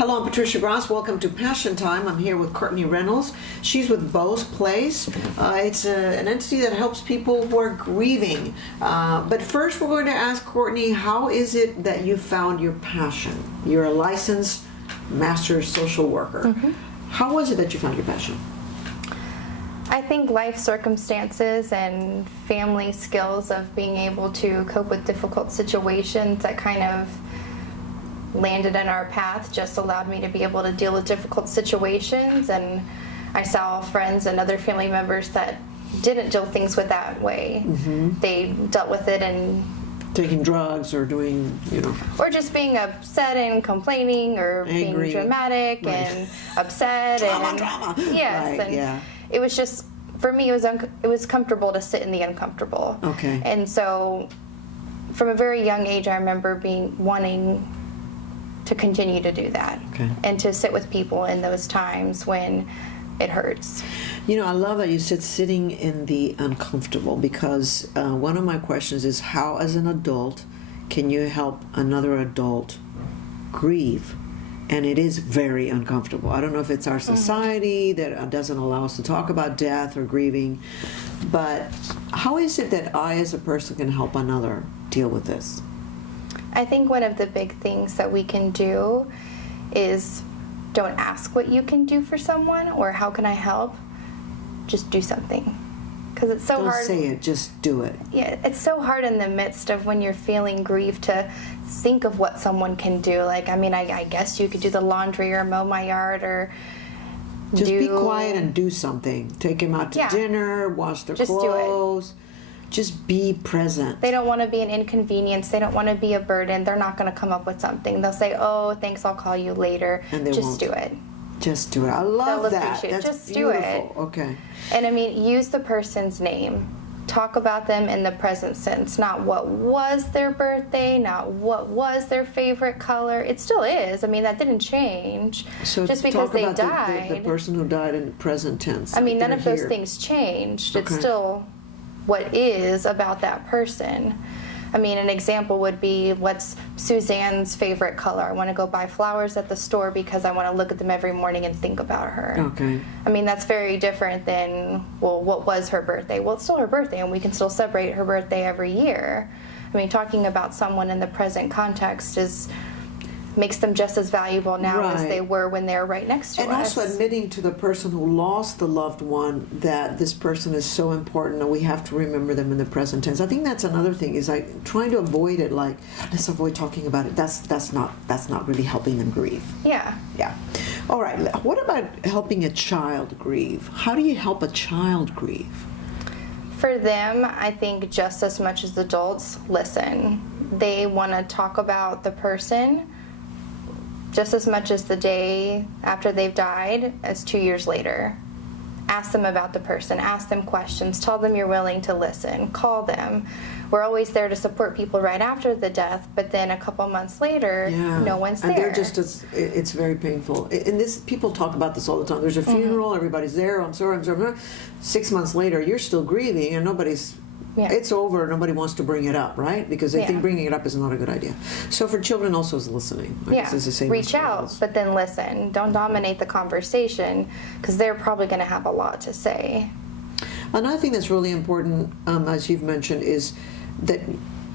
Hello, I'm Patricia Gras. Welcome to Passion Time. I'm here with Courtney Reynolds. She's with Beau's Place. It's an entity that helps people who are grieving. But first, we're going to ask Courtney, how is it that you found your passion? You're a licensed master social worker. How was it that you found your passion? I think life circumstances and family skills of being able to cope with difficult situations that kind of landed in our path just allowed me to be able to deal with difficult situations. And I saw friends and other family members that didn't deal things with that way. They dealt with it and Taking drugs or doing, or just being upset and complaining or Angry. being dramatic and upset Drama. Yes, Right, and yeah. it was just, for me, it was comfortable to sit in the uncomfortable. Okay. And so from a very young age, I remember wanting to continue to do that. Okay. And to sit with people in those times when it hurts. I love that you said sitting in the uncomfortable, because one of my questions is, how as an adult can you help another adult grieve? And it is very uncomfortable. I don't know if it's our society that doesn't allow us to talk about death or grieving, but how is it that I as a person can help another deal with this? I think one of the big things that we can do is don't ask what you can do for someone or how can I help. Just do something. Because it's so Don't hard. say it, just do it. Yeah, it's so hard in the midst of when you're feeling grief to think of what someone can do. Like, I guess you could do the laundry or mow my yard or Just be quiet and do something. Take him out to dinner, wash their Just do it. clothes. Just be present. They don't want to be an inconvenience. They don't want to be a burden. They're not going to come up with something. They'll say, "Oh, thanks, I'll call you later." And they Just won't. do it. Just do it. I love They'll that. appreciate it. That's Just do it. beautiful. Okay. And use the person's name. Talk about them in the present sense, not what was their birthday, not what was their favorite color. It still is. That didn't change. So just because talk they about died. the person who died in present tense. None of those here. things changed. It's Okay. still what is about that person. An example would be, what's Suzanne's favorite color? I want to go buy flowers at the store because I want to look at them every morning and think about her. Okay. That's very different than, well, what was her birthday? Well, it's still her birthday, and we can still celebrate her birthday every year. Talking about someone in the present context makes them just as valuable now as Right. they were when they were right next to And us. also admitting to the person who lost the loved one that this person is so important and we have to remember them in the present tense. I think that's another thing, is like trying to avoid it, like, let's avoid talking about it. That's not really helping them grieve. Yeah. Yeah. All right. What about helping a child grieve? How do you help a child grieve? For them, I think just as much as adults, listen. They want to talk about the person just as much as the day after they've died as 2 years later. Ask them about the person. Ask them questions. Tell them you're willing to listen. Call them. We're always there to support people right after the death, but then a couple months later, no one's there. And they're just, it's very painful. And people talk about this all the time. There's a funeral, everybody's there, I'm sorry. 6 months later, you're still grieving, and it's over, nobody wants to bring it up, right? Because they think bringing it up is not a good idea. So for children also is listening. I guess it's the same Reach as out, adults. but then listen. Don't dominate the conversation, because they're probably going to have a lot to say. Another thing that's really important, as you've mentioned, is that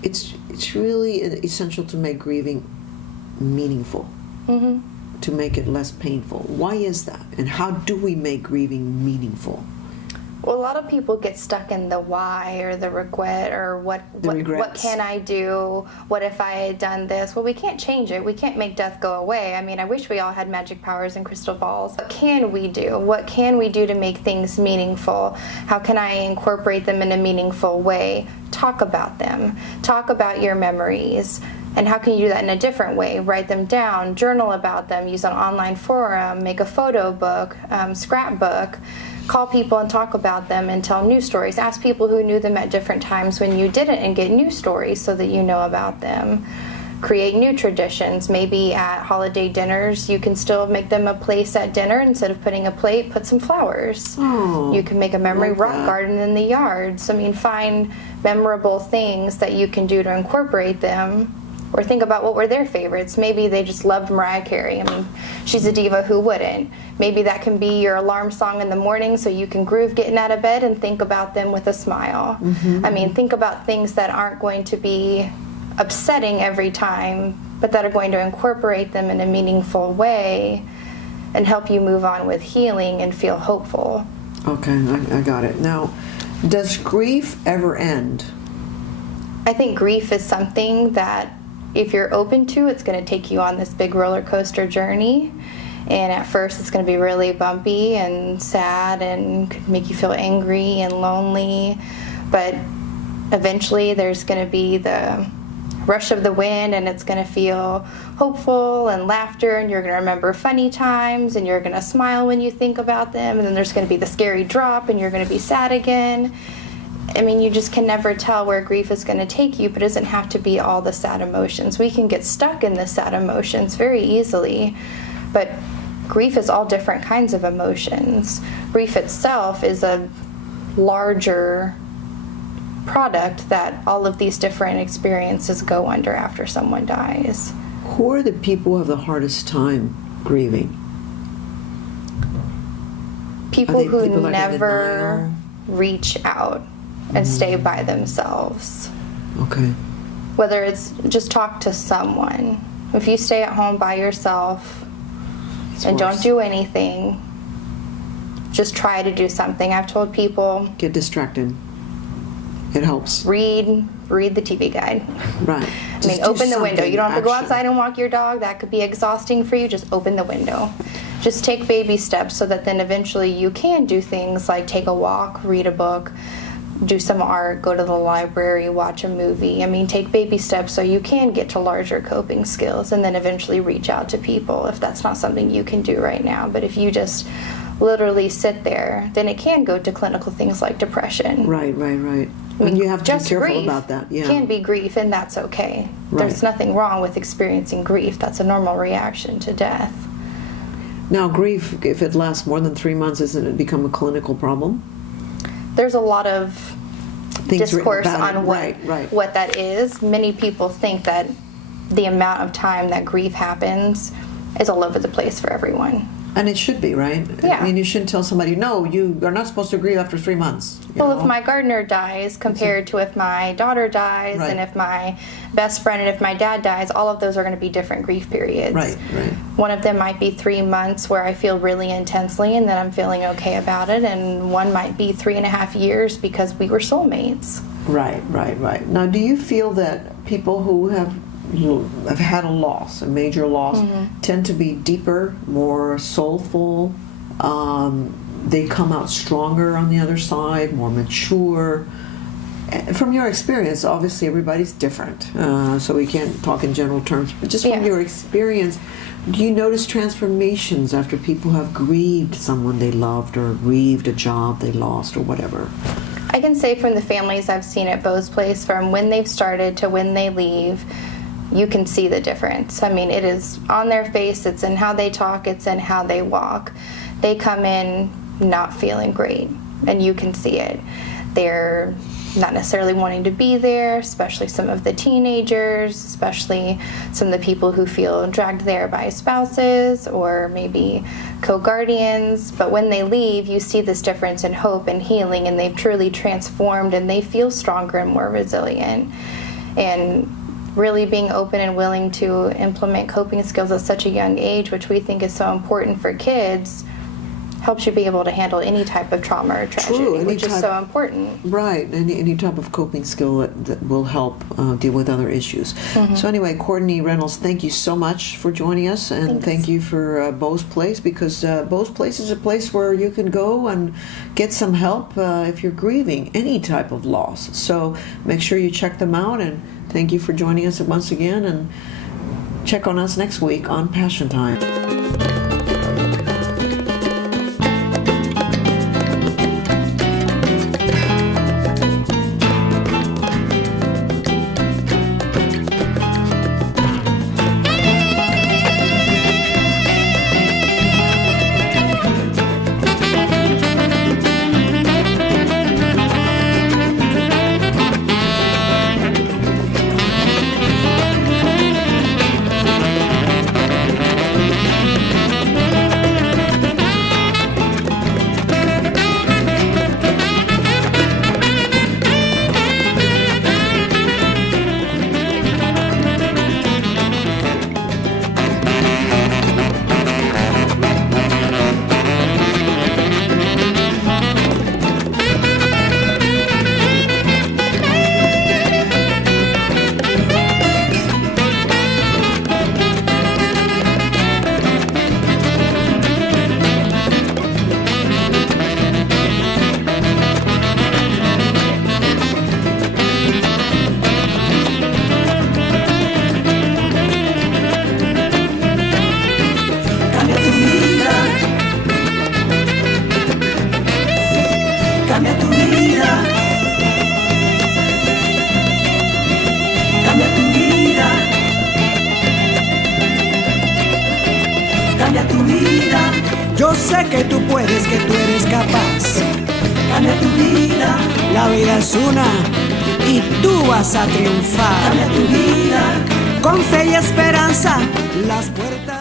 it's really essential to make grieving meaningful, to make it less painful. Why is that? And how do we make grieving meaningful? Well, a lot of people get stuck in the why or the regret or what can I do? What if I had done this? Well, we can't change it. We can't make death go away. I wish we all had magic powers and crystal balls. What can we do? What can we do to make things meaningful? How can I incorporate them in a meaningful way? Talk about them. Talk about your memories. And how can you do that in a different way? Write them down, journal about them, use an online forum, make a photo book, scrapbook. Call people and talk about them and tell new stories. Ask people who knew them at different times when you didn't and get new stories so that you know about them. Create new traditions. Maybe at holiday dinners, you can still make them a place at dinner. Instead of putting a plate, put some flowers. You can make a memory rock garden in the yards. Find memorable things that you can do to incorporate them Or think about what were their favorites. Maybe they just loved Mariah Carey. I mean, she's a diva, who wouldn't? Maybe that can be your alarm song in the morning so you can groove getting out of bed and think about them with a smile. I mean, think about things that aren't going to be upsetting every time, but that are going to incorporate them in a meaningful way and help you move on with healing and feel hopeful. Okay, I got it. Now, does grief ever end? I think grief is something that if you're open to, it's going to take you on this big roller coaster journey. And at first it's going to be really bumpy and sad and could make you feel angry and lonely. But eventually there's going to be the rush of the wind, and it's going to feel hopeful and laughter, and you're going to remember funny times, and you're going to smile when you think about them. And then there's going to be the scary drop, and you're going to be sad again. I mean, you just can never tell where grief is going to take you, but it doesn't have to be all the sad emotions. We can get stuck in the sad emotions very easily, but grief is all different kinds of emotions. Grief itself is a larger product that all of these different experiences go under after someone dies. Who are the people who have the hardest time grieving? People who never reach out and stay by themselves. Okay. Whether it's just talk to someone. If you stay at home by yourself and don't do anything, just try to do something. I've told people, get distracted. It helps. Read the TV guide. Right. I mean, open the window. You don't have to go outside and walk your dog. That could be exhausting for you. Just open the window. Just take baby steps so that then eventually you can do things like take a walk, read a book, do some art, go to the library, watch a movie. I mean, take baby steps so you can get to larger coping skills, and then eventually reach out to people if that's not something you can do right now. But if you just literally sit there, then it can go to clinical things like depression. Right. I mean, you have to be careful about that. Yeah. It can be grief, and that's okay. Right. There's nothing wrong with experiencing grief. That's a normal reaction to death. Now, grief, if it lasts more than 3 months, doesn't it become a clinical problem? There's a lot of discourse on what that is. Many people think that the amount of time that grief happens is all over the place for everyone. And it should be, right? Yeah. I mean, you shouldn't tell somebody, no, you are not supposed to grieve after 3 months. Well, if my gardener dies compared to if my daughter dies, and if my best friend and if my dad dies, all of those are going to be different grief periods. Right. One of them might be 3 months where I feel really intensely and then I'm feeling okay about it, and one might be 3.5 years because we were soulmates. Right. Now, do you feel that people who have had a loss, a major loss, tend to be deeper, more soulful? They come out stronger on the other side, more mature. From your experience, obviously everybody's different, so we can't talk in general terms, but just from your experience, do you notice transformations after people have grieved someone they loved or grieved a job they lost or whatever? I can say from the families I've seen at Beau's Place, from when they've started to when they leave, you can see the difference. I mean, it is on their face, it's in how they talk, it's in how they walk. They come in not feeling great, and you can see it. They're not necessarily wanting to be there, especially some of the teenagers, especially some of the people who feel dragged there by spouses or maybe co-guardians. But when they leave, you see this difference in hope and healing, and they've truly transformed, and they feel stronger and more resilient. And really being open and willing to implement coping skills at such a young age, which we think is so important for kids, helps you be able to handle any type of trauma or tragedy, which is so important. Right, any type of coping skill that will help deal with other issues. So anyway, Courtney Reynolds, thank you so much for joining us, and thank you for Beau's Place, because Beau's Place is a place where you can go and get some help if you're grieving any type of loss. So make sure you check them out, and thank you for joining us once again, and check on us next week on Passion Time. sé que tú puedes, que tú eres capaz. Cambia tu vida, la vida es una y tú vas a triunfar. Cambia tu vida, con fe y esperanza, las puertas